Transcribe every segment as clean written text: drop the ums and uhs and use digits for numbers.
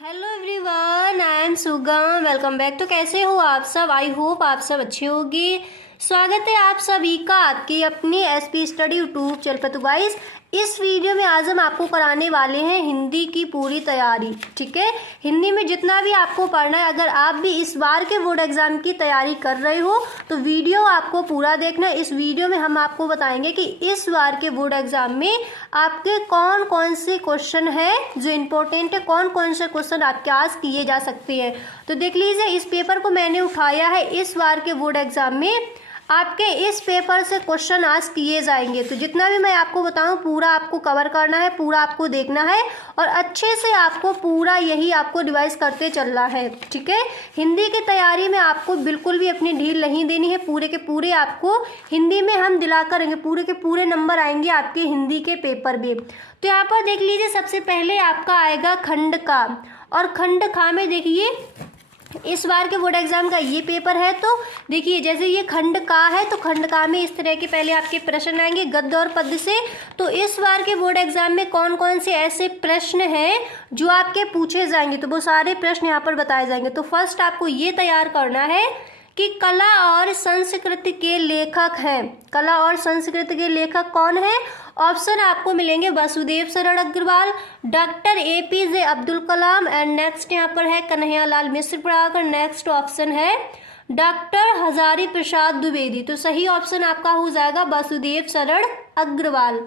Hello everyone, I am सुगम। Welcome back. तो कैसे हो आप सब? आई होप आप सब अच्छे होंगे। स्वागत है आप सभी का आपकी अपनी एसपी स्टडी यूट्यूब चैनल पर। तो गाइस, इस वीडियो में आज हम आपको कराने वाले हैं हिंदी की पूरी तैयारी। ठीक है, हिंदी में जितना भी आपको पढ़ना है, अगर आप भी इस बार के बोर्ड एग्जाम की तैयारी कर रहे हो तो वीडियो आपको पूरा देखना है। इस वीडियो में हम आपको बताएंगे कि इस बार के बोर्ड एग्जाम में आपके कौन कौन से क्वेश्चन है जो इम्पोर्टेंट है, कौन कौन से क्वेश्चन आपके आज किए जा सकते हैं। तो देख लीजिए, इस पेपर को मैंने उठाया है। इस बार के बोर्ड एग्जाम में आपके इस पेपर से क्वेश्चन आज किए जाएंगे। तो जितना भी मैं आपको बताऊं पूरा आपको कवर करना है, पूरा आपको देखना है और अच्छे से आपको पूरा यही आपको रिवाइज करते चलना है। ठीक है, हिंदी की तैयारी में आपको बिल्कुल भी अपनी ढील नहीं देनी है। पूरे के पूरे आपको हिंदी में हम दिला करेंगे, पूरे के पूरे नंबर आएंगे आपके हिंदी के पेपर में। तो यहाँ पर देख लीजिए, सबसे पहले आपका आएगा खंड का, और खंड खा में देखिए इस बार के बोर्ड एग्जाम का ये पेपर है। तो देखिए, जैसे ये खंड का है तो खंड का में इस तरह के पहले आपके प्रश्न आएंगे गद्य और पद्य से। तो इस बार के बोर्ड एग्जाम में कौन कौन से ऐसे प्रश्न हैं जो आपके पूछे जाएंगे, तो वो सारे प्रश्न यहाँ पर बताए जाएंगे। तो फर्स्ट आपको ये तैयार करना है कि कला और संस्कृति के लेखक हैं। कला और संस्कृति के लेखक कौन है? ऑप्शन आपको मिलेंगे Vasudev Sharan Agrawal, doctor APJ Abdul Kalam and next यहाँ पर है कन्हैयालाल मिश्र पढ़ाकर। नेक्स्ट ऑप्शन है डॉक्टर हजारी प्रसाद द्विवेदी। तो सही ऑप्शन आपका हो जाएगा वासुदेव शरण अग्रवाल।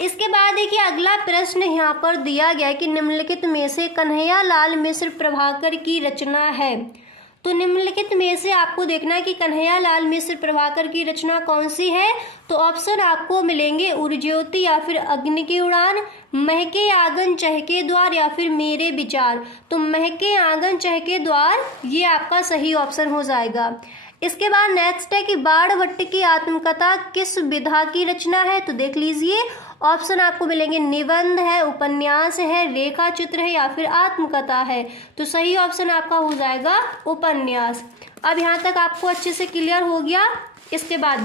इसके बाद देखिए, अगला प्रश्न यहाँ पर दिया गया है कि निम्नलिखित में से कन्हैयालाल मिश्र प्रभाकर की रचना है। तो निम्नलिखित में से आपको देखना है कि कन्हैयालाल मिश्र प्रभाकर की रचना कौन सी है। तो ऑप्शन आपको मिलेंगे उर्ज्योति या फिर अग्नि की उड़ान, महके आंगन चहके द्वार या फिर मेरे विचार। तो महके आंगन चहके द्वार ये आपका सही ऑप्शन हो जाएगा। इसके बाद नेक्स्ट है कि बाणभट्ट की आत्मकथा किस विधा की रचना है। तो देख लीजिए, ऑप्शन आपको मिलेंगे निबंध है, उपन्यास है, रेखा चित्र है या फिर आत्मकथा है। तो सही ऑप्शन आपका हो जाएगा उपन्यास। अब यहाँ तक आपको अच्छे से क्लियर हो गया। इसके बाद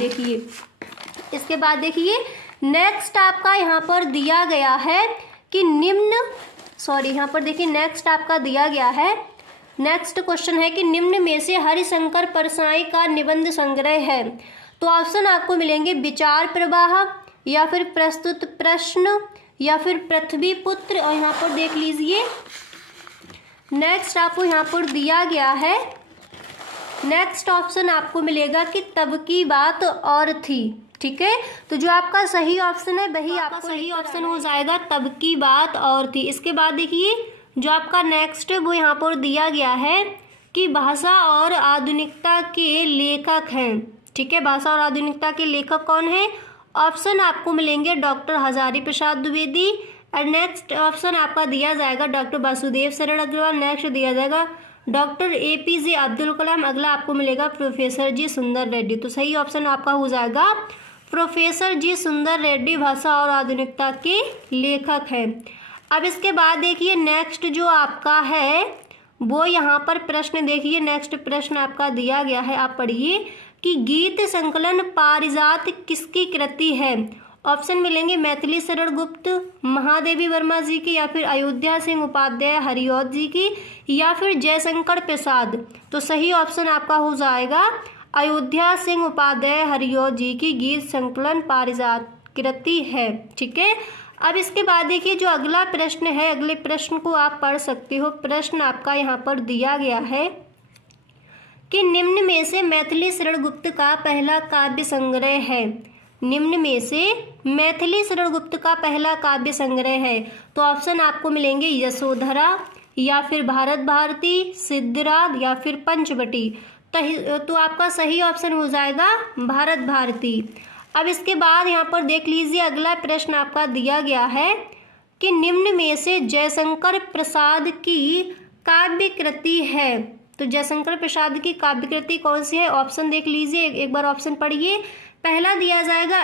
देखिए नेक्स्ट आपका यहाँ पर दिया गया है कि यहाँ पर देखिए नेक्स्ट आपका दिया गया है, नेक्स्ट क्वेश्चन है कि निम्न में से हरिशंकर परसाई का निबंध संग्रह है। तो ऑप्शन आपको मिलेंगे विचार प्रवाह या फिर प्रस्तुत प्रश्न या फिर पृथ्वी पुत्र। और यहाँ पर देख लीजिए नेक्स्ट आपको यहाँ पर दिया गया है, नेक्स्ट ऑप्शन आपको मिलेगा कि तब की बात और थी। ठीक है, तो जो आपका सही ऑप्शन है वही आपका सही ऑप्शन हो जाएगा, तब की बात और थी। इसके बाद देखिए जो आपका नेक्स्ट है वो यहाँ पर दिया गया है कि भाषा और आधुनिकता के लेखक हैं। ठीक है, भाषा और आधुनिकता के लेखक कौन है? ऑप्शन आपको मिलेंगे डॉक्टर हजारी प्रसाद द्विवेदी और नेक्स्ट ऑप्शन आपका दिया जाएगा डॉक्टर वासुदेव शरण अग्रवाल। नेक्स्ट दिया जाएगा डॉक्टर एपीजे अब्दुल कलाम। अगला आपको मिलेगा प्रोफेसर जी सुंदर रेड्डी। तो सही ऑप्शन आपका हो जाएगा प्रोफेसर जी सुंदर रेड्डी भाषा और आधुनिकता के लेखक हैं। अब इसके बाद देखिए नेक्स्ट जो आपका है वो यहाँ पर प्रश्न देखिए, नेक्स्ट प्रश्न आपका दिया गया है, आप पढ़िए कि गीत संकलन पारिजात किसकी कृति है। ऑप्शन मिलेंगे मैथिली शरण गुप्त, महादेवी वर्मा जी की या फिर अयोध्या सिंह उपाध्याय हरिऔध जी की या फिर जयशंकर प्रसाद। तो सही ऑप्शन आपका हो जाएगा अयोध्या सिंह उपाध्याय हरिऔध जी की गीत संकलन पारिजात कृति है। ठीक है, अब इसके बाद देखिए जो अगला प्रश्न है, अगले प्रश्न को आप पढ़ सकते हो। प्रश्न आपका यहाँ पर दिया गया है कि निम्न में से मैथिली शरण गुप्त का पहला काव्य संग्रह है। निम्न में से मैथिली शरण गुप्त का पहला काव्य संग्रह है। तो ऑप्शन आपको मिलेंगे यशोधरा या फिर भारत भारती, सिद्धराज या फिर पंचवटी। तो आपका सही ऑप्शन हो जाएगा भारत भारती। अब इसके बाद यहाँ पर देख लीजिए अगला प्रश्न आपका दिया गया है कि निम्न में से जयशंकर प्रसाद की काव्य कृति है। तो जयशंकर प्रसाद की काव्य कृति कौन सी है? ऑप्शन देख लीजिए, एक बार ऑप्शन पढ़िए। पहला दिया जाएगा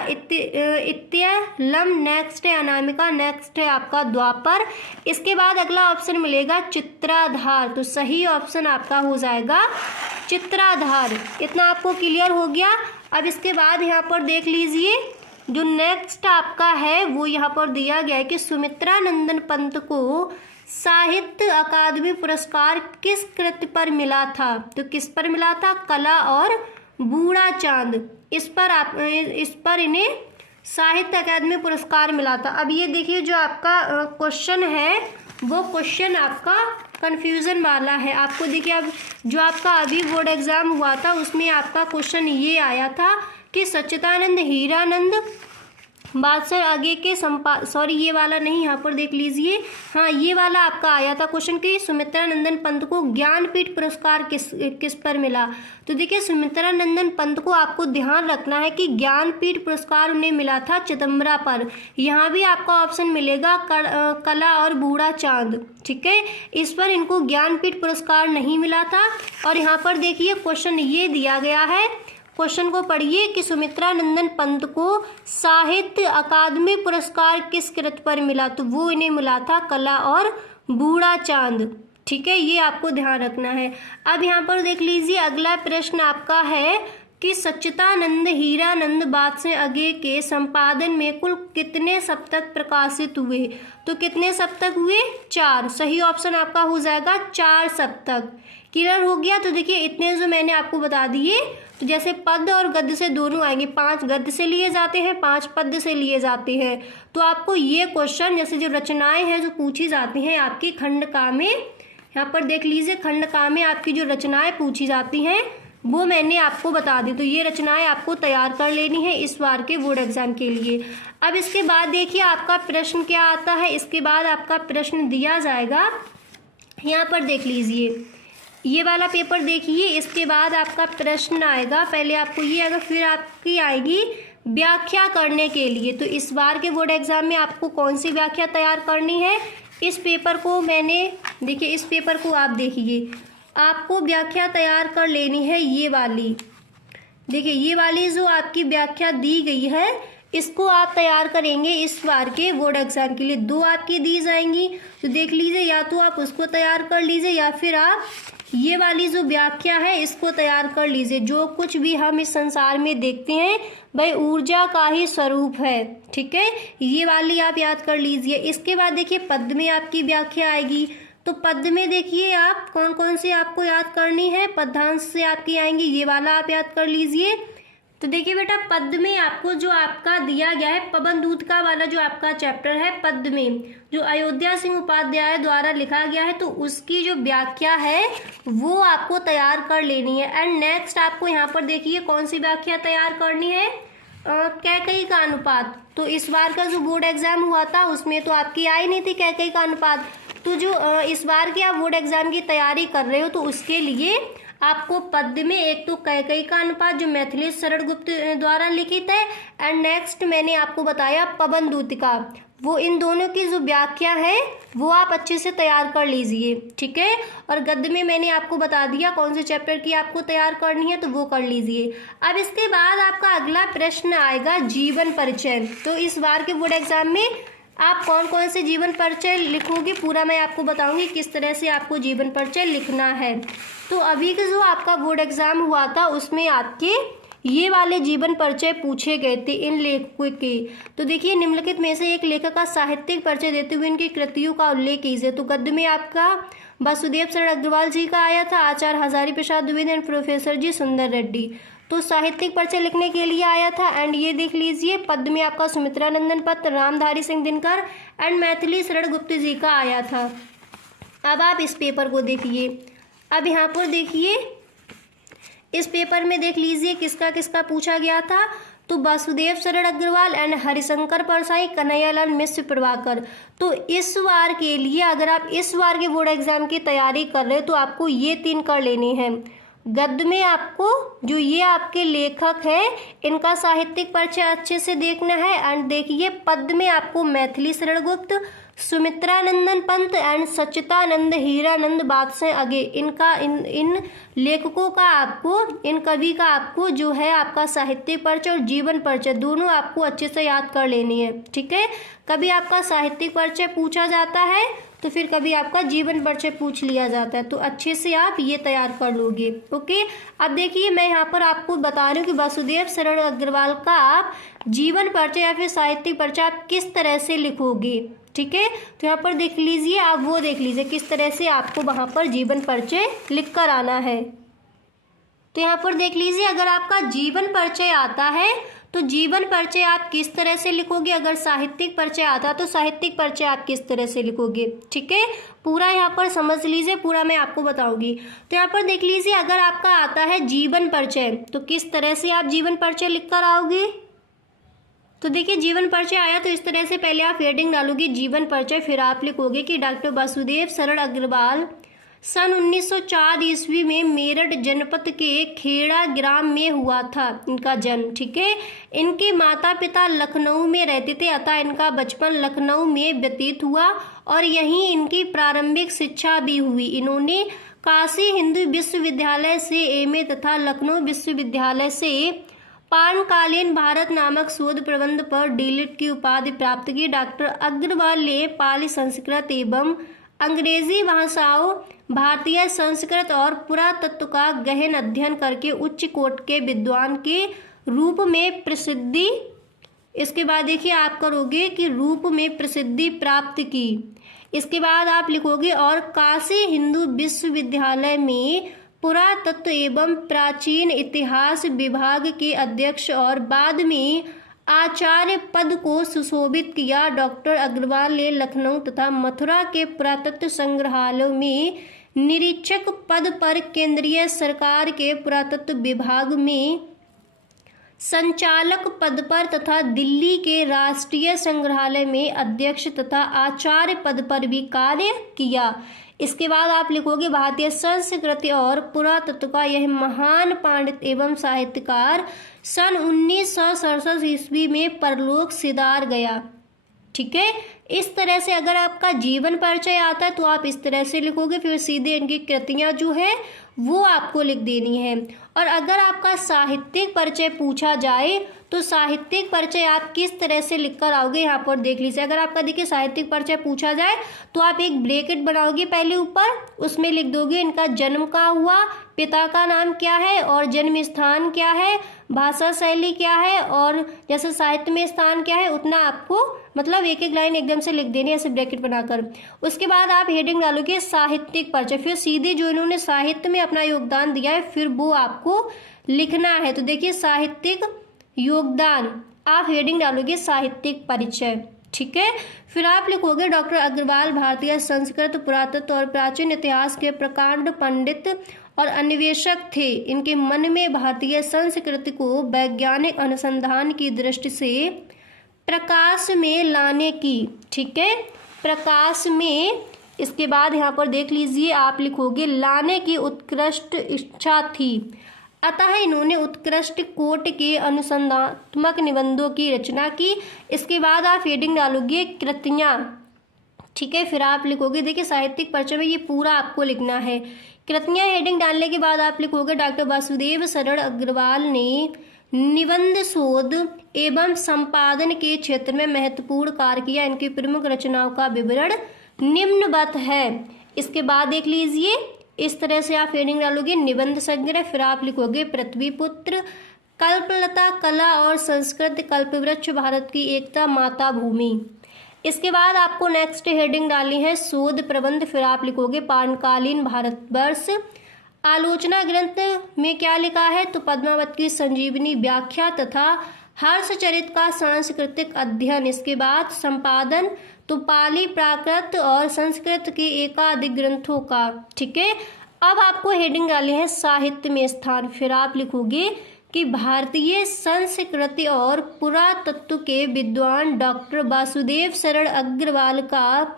इत्यलम, नेक्स्ट है अनामिका, नेक्स्ट है आपका द्वापर। इसके बाद अगला ऑप्शन मिलेगा चित्राधार। तो सही ऑप्शन आपका हो जाएगा चित्राधार। इतना आपको क्लियर हो गया। अब इसके बाद यहाँ पर देख लीजिए जो नेक्स्ट आपका है वो यहाँ पर दिया गया है कि सुमित्रा नंदन पंत को साहित्य अकादमी पुरस्कार किस कृति पर मिला था। तो किस पर मिला था? कला और बूढ़ा चांद, इस पर इन्हें साहित्य अकादमी पुरस्कार मिला था। अब ये देखिए जो आपका क्वेश्चन है वो क्वेश्चन आपका कन्फ्यूज़न वाला है। आपको देखिए अब जो आपका अभी बोर्ड एग्ज़ाम हुआ था उसमें आपका क्वेश्चन ये आया था कि सच्चिदानंद हीरानंद बादशाह आगे के ये वाला नहीं, यहाँ पर देख लीजिए, हाँ ये वाला आपका आया था क्वेश्चन कि सुमित्रा नंदन पंत को ज्ञानपीठ पुरस्कार किस पर मिला। तो देखिए सुमित्रा नंदन पंत को आपको ध्यान रखना है कि ज्ञानपीठ पुरस्कार उन्हें मिला था चिदम्बरा पर। यहाँ भी आपका ऑप्शन मिलेगा कला और बूढ़ा चांद, ठीक है, इस पर इनको ज्ञानपीठ पुरस्कार नहीं मिला था। और यहाँ पर देखिए क्वेश्चन ये दिया गया है, क्वेश्चन को पढ़िए कि सुमित्रा नंदन पंत को साहित्य अकादमी पुरस्कार किस कृति पर मिला। तो वो इन्हें मिला था कला और बूढ़ा चांद, ठीक है, ये आपको ध्यान रखना है। अब यहाँ पर देख लीजिए अगला प्रश्न आपका है कि सच्चिदानंद हीरानंद बादशाह आगे के संपादन में कुल कितने सप्तक प्रकाशित हुए। तो कितने सप्तक हुए? 4। सही ऑप्शन आपका हो जाएगा 4 सप्तक। क्लियर हो गया। तो देखिए इतने जो मैंने आपको बता दिए, तो जैसे पद्य और गद्य से दोनों आएंगे, 5 गद्य से लिए जाते हैं, 5 पद्य से लिए जाते हैं। तो आपको ये क्वेश्चन जैसे जो रचनाएं हैं जो पूछी जाती हैं आपकी खंडका में, यहाँ पर देख लीजिए खंडका में आपकी जो रचनाएं पूछी जाती हैं वो मैंने आपको बता दी। तो ये रचनाएं आपको तैयार कर लेनी है इस बार के बोर्ड एग्जाम के लिए। अब इसके बाद देखिए आपका प्रश्न क्या आता है। इसके बाद आपका प्रश्न दिया जाएगा, यहाँ पर देख लीजिए ये वाला पेपर देखिए। इसके बाद आपका प्रश्न आएगा, पहले आपको ये आएगा, फिर आपकी आएगी व्याख्या करने के लिए। तो इस बार के बोर्ड एग्जाम में आपको कौन सी व्याख्या तैयार करनी है, इस पेपर को मैंने देखिए, इस पेपर को आप देखिए, आपको व्याख्या तैयार कर लेनी है ये वाली। देखिए ये वाली जो आपकी व्याख्या दी गई है इसको आप तैयार करेंगे इस बार के बोर्ड एग्जाम के लिए। 2 आपकी दी जाएंगी, तो देख लीजिए या तो आप उसको तैयार कर लीजिए या फिर आप ये वाली जो व्याख्या है इसको तैयार कर लीजिए। जो कुछ भी हम इस संसार में देखते हैं भाई ऊर्जा का ही स्वरूप है, ठीक है, ये वाली आप याद कर लीजिए। इसके बाद देखिए पद्य में आपकी व्याख्या आएगी। तो पद्य में देखिए आप कौन कौन सी आपको याद करनी है, पद्यांश से आपकी आएंगी, ये वाला आप याद कर लीजिए। तो देखिए बेटा पद्य में आपको जो आपका दिया गया है पवन दूत का वाला जो आपका चैप्टर है पद्य में, जो अयोध्या सिंह उपाध्याय द्वारा लिखा गया है, तो उसकी जो व्याख्या है वो आपको तैयार कर लेनी है। एंड नेक्स्ट आपको यहाँ पर देखिए कौन सी व्याख्या तैयार करनी है, कैकई का अनुपात। तो इस बार का जो बोर्ड एग्जाम हुआ था उसमें तो आपकी आई नहीं थी कैकई का अनुपात। तो जो इस बार के आप बोर्ड एग्जाम की तैयारी कर रहे हो तो उसके लिए आपको पद्य में एक तो कैकई का अनुपात जो मैथिली शरण गुप्त द्वारा लिखित है, एंड नेक्स्ट मैंने आपको बताया पवन दूत का, वो इन दोनों की जो व्याख्या है वो आप अच्छे से तैयार कर लीजिए, ठीक है। और गद्य में मैंने आपको बता दिया कौन से चैप्टर की आपको तैयार करनी है, तो वो कर लीजिए। अब इसके बाद आपका अगला प्रश्न आएगा जीवन परिचय। तो इस बार के बोर्ड एग्जाम में आप कौन कौन से जीवन परिचय लिखोगे पूरा मैं आपको बताऊंगी किस तरह से आपको जीवन परिचय लिखना है। तो अभी का जो आपका बोर्ड एग्जाम हुआ था उसमें आपके ये वाले जीवन परिचय पूछे गए थे इन लेखकों के। तो देखिए निम्नलिखित में से एक लेखक का साहित्यिक परिचय देते हुए इनकी कृतियों का उल्लेख कीजिए। तो गद्य में आपका वासुदेव शरण अग्रवाल जी का आया था, आचार्य हजारी प्रसाद द्विवेदी एंड प्रोफेसर जी सुंदर रेड्डी। तो साहित्यिक परिचय लिखने के लिए आया था। एंड ये देख लीजिए पद्य में आपका सुमित्रा नंदन पंत, रामधारी सिंह दिनकर एंड मैथिली शरण गुप्त जी का आया था। अब आप इस पेपर को देखिए। अब यहाँ पर देखिए इस पेपर में देख लीजिए किसका किसका पूछा गया था। तो वासुदेव शरण अग्रवाल एंड हरिशंकर परसाई, कन्हैयालाल मिश्र, प्रभाकर। तो इस बार के लिए अगर आप इस बार के बोर्ड एग्जाम की तैयारी कर रहे हो तो आपको ये 3 कर लेने हैं। गद्य में आपको जो ये आपके लेखक हैं इनका साहित्यिक परिचय अच्छे से देखना है। एंड देखिए पद्य में आपको मैथिली शरण गुप्त, सुमित्रा नंदन पंत एंड सच्चिदानंद हीरानंद बादशाह आगे इनका इन लेखकों का आपको, इन कवि का आपको जो है आपका साहित्यिक परिचय और जीवन परिचय दोनों आपको अच्छे से याद कर लेनी है, ठीक है। कभी आपका साहित्यिक परिचय पूछा जाता है तो फिर कभी आपका जीवन परिचय पूछ लिया जाता है, तो अच्छे से आप ये तैयार कर लोगे। ओके, अब देखिए मैं यहाँ पर आपको बता रही हूँ कि वासुदेव शरण अग्रवाल का आप जीवन परिचय या फिर साहित्यिक परिचय आप किस तरह से लिखोगे। ठीक है, तो यहाँ पर देख लीजिए, आप वो देख लीजिए किस तरह से आपको वहाँ पर जीवन परिचय लिख कर आना है। तो यहाँ पर देख लीजिए, अगर आपका जीवन परिचय आता है तो जीवन परिचय आप किस तरह से लिखोगे, अगर साहित्यिक परिचय आता है तो साहित्यिक परिचय आप किस तरह से लिखोगे। ठीक है, पूरा यहाँ पर समझ लीजिए, पूरा मैं आपको बताऊंगी। तो यहाँ पर देख लीजिए, अगर आपका आता है जीवन परिचय तो किस तरह से आप जीवन परिचय लिख कर आओगे। तो देखिए, जीवन परिचय आया तो इस तरह से पहले आप हेडिंग डालोगे जीवन परिचय, फिर आप लिखोगे कि डॉक्टर वासुदेव शरण अग्रवाल सन 1904 ईस्वी में मेरठ जनपद के खेड़ा ग्राम में हुआ था इनका जन्म। ठीक है, इनके माता पिता लखनऊ में रहते थे, अतः इनका बचपन लखनऊ में व्यतीत हुआ और यहीं इनकी प्रारंभिक शिक्षा भी हुई। इन्होंने काशी हिंदू विश्वविद्यालय से एमए तथा लखनऊ विश्वविद्यालय से पानकालीन भारत नामक शोध प्रबंध पर डीलिट की उपाधि प्राप्त की। डॉक्टर अग्रवाल ने पाली, संस्कृत एवं अंग्रेजी भाषाओं, भारतीय संस्कृत और पुरातत्व का गहन अध्ययन करके उच्च कोटि के विद्वान के रूप में प्रसिद्धि, इसके बाद देखिए आप करोगे कि रूप में प्रसिद्धि प्राप्त की। इसके बाद आप लिखोगे और काशी हिंदू विश्वविद्यालय में पुरातत्व एवं प्राचीन इतिहास विभाग के अध्यक्ष और बाद में आचार्य पद को सुशोभित किया। डॉक्टर अग्रवाल ने लखनऊ तथा मथुरा के पुरातत्व संग्रहालयों में निरीक्षक पद पर, केंद्रीय सरकार के पुरातत्व विभाग में संचालक पद पर तथा दिल्ली के राष्ट्रीय संग्रहालय में अध्यक्ष तथा आचार्य पद पर भी कार्य किया। इसके बाद आप लिखोगे भारतीय संस्कृति और पुरातत्व का यह महान पंडित एवं साहित्यकार सन 1967 ईस्वी में परलोक सिधार गया। ठीक है, इस तरह से अगर आपका जीवन परिचय आता है तो आप इस तरह से लिखोगे, फिर सीधे इनकी कृतियां जो है वो आपको लिख देनी है। और अगर आपका साहित्यिक परिचय पूछा जाए तो साहित्यिक परिचय आप किस तरह से लिख कर आओगे, यहाँ पर देख लीजिए। अगर आपका देखिए साहित्यिक परिचय पूछा जाए तो आप एक ब्रैकेट बनाओगे पहले ऊपर, उसमें लिख दोगे इनका जन्म कहाँ हुआ, पिता का नाम क्या है और जन्म स्थान क्या है, भाषा शैली क्या है और जैसे साहित्य में स्थान क्या है, उतना आपको मतलब एक एक लाइन एकदम से लिख देनी है ऐसे ब्रैकेट बनाकर। उसके बाद आप हेडिंग डालोगे साहित्यिक परिचय, फिर सीधे जो इन्होंने साहित्य में अपना योगदान दिया है फिर वो आपको लिखना है। तो देखिए साहित्यिक योगदान, आप हेडिंग डालोगे साहित्यिक परिचय। ठीक है, फिर आप लिखोगे डॉक्टर अग्रवाल भारतीय संस्कृत, पुरातत्व और प्राचीन इतिहास के प्रकांड पंडित और अन्वेषक थे। इनके मन में भारतीय संस्कृति को वैज्ञानिक अनुसंधान की दृष्टि से प्रकाश में लाने की, ठीक है, प्रकाश में, इसके बाद यहाँ पर देख लीजिए आप लिखोगे लाने की उत्कृष्ट इच्छा थी, अतः इन्होंने उत्कृष्ट कोटि के अनुसंधानात्मक निबंधों की रचना की। इसके बाद आप हेडिंग डालोगे कृतियाँ। ठीक है, फिर आप लिखोगे, देखिए साहित्यिक परिचय में ये पूरा आपको लिखना है। कृतियाँ हेडिंग डालने के बाद आप लिखोगे डॉक्टर वासुदेव शरण अग्रवाल ने निबंध शोध एवं संपादन के क्षेत्र में महत्वपूर्ण कार्य किया। इनकी प्रमुख रचनाओं का विवरण निम्नवत है। इसके बाद देख लीजिए, इस तरह से आप हेडिंग डालोगे निबंध संग्रह, फिर आप लिखोगे पृथ्वीपुत्र, कल्पलता, कला और संस्कृति, कल्पवृक्ष, भारत की एकता, माता भूमि। इसके बाद आपको नेक्स्ट हेडिंग डालनी है शोध प्रबंध, फिर आप लिखोगे पानकालीन भारतवर्ष। आलोचना ग्रंथ में क्या लिखा है, तो पद्मावत की संजीवनी व्याख्या तथा हर्षचरित का सांस्कृतिक अध्ययन। इसके बाद संपादन, तो पाली, प्राकृत और संस्कृत के एकाधिक ग्रंथों का। ठीक है, अब आपको हेडिंग डाली है साहित्य में स्थान, फिर आप लिखोगे कि भारतीय संस्कृति और पुरातत्व के विद्वान डॉक्टर वासुदेव शरण अग्रवाल का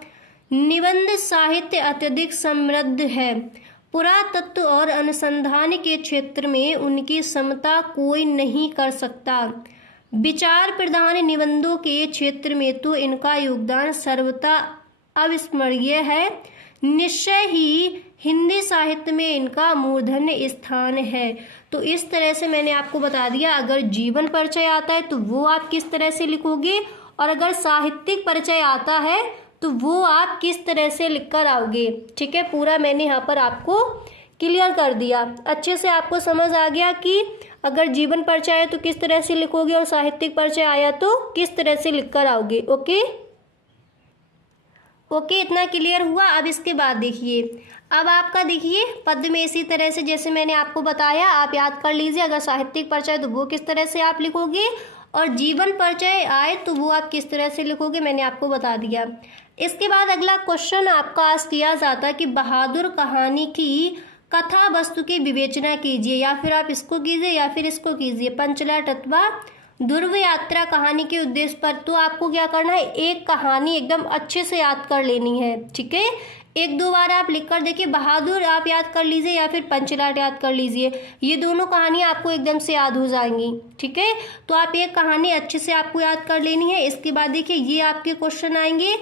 निबंध साहित्य अत्यधिक समृद्ध है। पुरातत्व और अनुसंधान के क्षेत्र में उनकी समता कोई नहीं कर सकता। विचार प्रधान निबंधों के क्षेत्र में तो इनका योगदान सर्वथा अविस्मरणीय है। निश्चय ही हिंदी साहित्य में इनका मूर्धन्य स्थान है। तो इस तरह से मैंने आपको बता दिया, अगर जीवन परिचय आता है तो वो आप किस तरह से लिखोगे, और अगर साहित्यिक परिचय आता है तो वो आप किस तरह से लिख कर आओगे। ठीक है, पूरा मैंने यहाँ पर आपको क्लियर कर दिया। अच्छे से आपको समझ आ गया कि अगर जीवन परिचय आया तो किस तरह से लिखोगे और साहित्यिक परिचय आया तो किस तरह से लिख कर आओगे। ओके ओके, इतना क्लियर हुआ। अब इसके बाद देखिए, अब आपका देखिए पद में इसी तरह से जैसे मैंने आपको बताया आप याद कर लीजिए। अगर साहित्यिक परिचय तो वो किस तरह से आप लिखोगे और जीवन परिचय आए तो वो आप किस तरह से लिखोगे, मैंने आपको बता दिया। इसके बाद अगला क्वेश्चन आपका आज किया जाता है कि बहादुर कहानी की कथा वस्तु की विवेचना कीजिए, या फिर आप इसको कीजिए या फिर इसको कीजिए। पंचलट अथवा ध्रुव यात्रा कहानी के उद्देश्य पर तो आपको क्या करना है, एक कहानी एकदम अच्छे से याद कर लेनी है। ठीक है, एक दो बार आप लिख कर देखिए, बहादुर आप याद कर लीजिए या फिर पंचलाट याद कर लीजिए, ये दोनों कहानी आपको एकदम से याद हो जाएंगी। ठीक है, तो आप एक कहानी अच्छे से आपको याद कर लेनी है। इसके बाद देखिए ये आपके क्वेश्चन आएंगे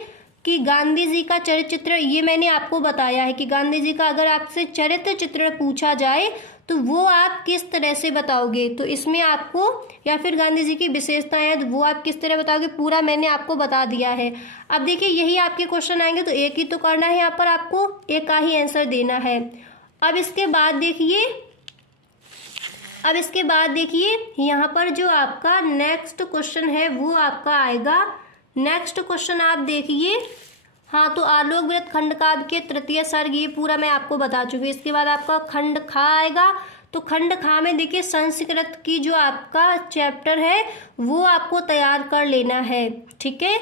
कि गांधी जी का चरित्र चित्र, ये मैंने आपको बताया है कि गांधी जी का अगर आपसे चरित्र चित्र पूछा जाए तो वो आप किस तरह से बताओगे। तो इसमें आपको या फिर गांधी जी की विशेषताएं हैं तो वो आप किस तरह बताओगे, पूरा मैंने आपको बता दिया है। अब देखिए यही आपके क्वेश्चन आएंगे तो एक ही तो करना है, यहाँ पर आपको एक का ही आंसर देना है। अब इसके बाद देखिए यहाँ पर जो आपका नेक्स्ट क्वेश्चन है वो आपका आएगा। नेक्स्ट क्वेश्चन आप देखिए, हाँ तो आलोक वृत्त खंड काव्य के तृतीय सर्ग, ये पूरा मैं आपको बता चुकी। इसके बाद आपका खंड खा आएगा। तो खंड खा में देखिए संस्कृत की जो आपका चैप्टर है वो आपको तैयार कर लेना है। ठीक है,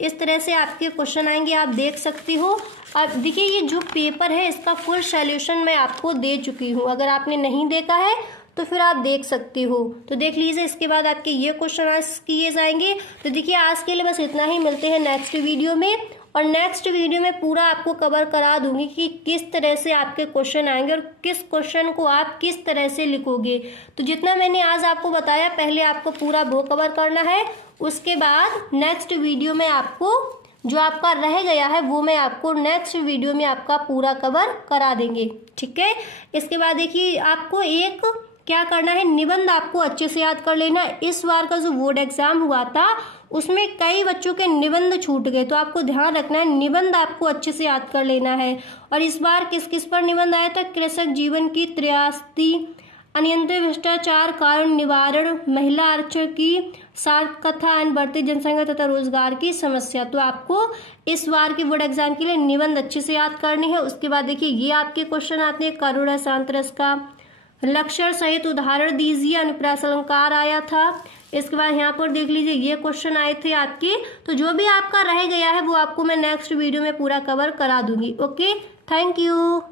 इस तरह से आपके क्वेश्चन आएंगे, आप देख सकती हो। अब देखिए ये जो पेपर है इसका फुल सॉल्यूशन मैं आपको दे चुकी हूँ, अगर आपने नहीं देखा है तो फिर आप देख सकती हो, तो देख लीजिए। इसके बाद आपके ये क्वेश्चन आंसर किए जाएंगे। तो देखिए आज के लिए बस इतना ही, मिलते हैं नेक्स्ट वीडियो में। और नेक्स्ट वीडियो में पूरा आपको कवर करा दूंगी कि किस तरह से आपके क्वेश्चन आएंगे और किस क्वेश्चन को आप किस तरह से लिखोगे। तो जितना मैंने आज आपको बताया पहले आपको पूरा वो कवर करना है, उसके बाद नेक्स्ट वीडियो में आपको जो आपका रह गया है वो मैं आपको नेक्स्ट वीडियो में आपका पूरा कवर करा देंगे। ठीक है, इसके बाद देखिए आपको एक क्या करना है, निबंध आपको अच्छे से याद कर लेना। इस बार का जो बोर्ड एग्जाम हुआ था उसमें कई बच्चों के निबंध छूट गए, तो आपको ध्यान रखना है निबंध आपको अच्छे से याद कर लेना है। और इस बार किस किस पर निबंध आया था, कृषक जीवन की त्रासदी, अनियंत्रित भ्रष्टाचार कारण निवारण, महिला आरक्षण की सार्थ कथा एंड बढ़ती जनसंख्या तथा रोजगार की समस्या। तो आपको इस बार के बोर्ड एग्जाम के लिए निबंध अच्छे से याद करनी है। उसके बाद देखिए ये आपके क्वेश्चन आते हैं, करुण शांत रस का लक्षण सहित उदाहरण दीजिए, अनुप्रास अलंकार आया था। इसके बाद यहाँ पर देख लीजिए ये क्वेश्चन आए थे आपके। तो जो भी आपका रह गया है वो आपको मैं नेक्स्ट वीडियो में पूरा कवर करा दूंगी। Okay, thank you.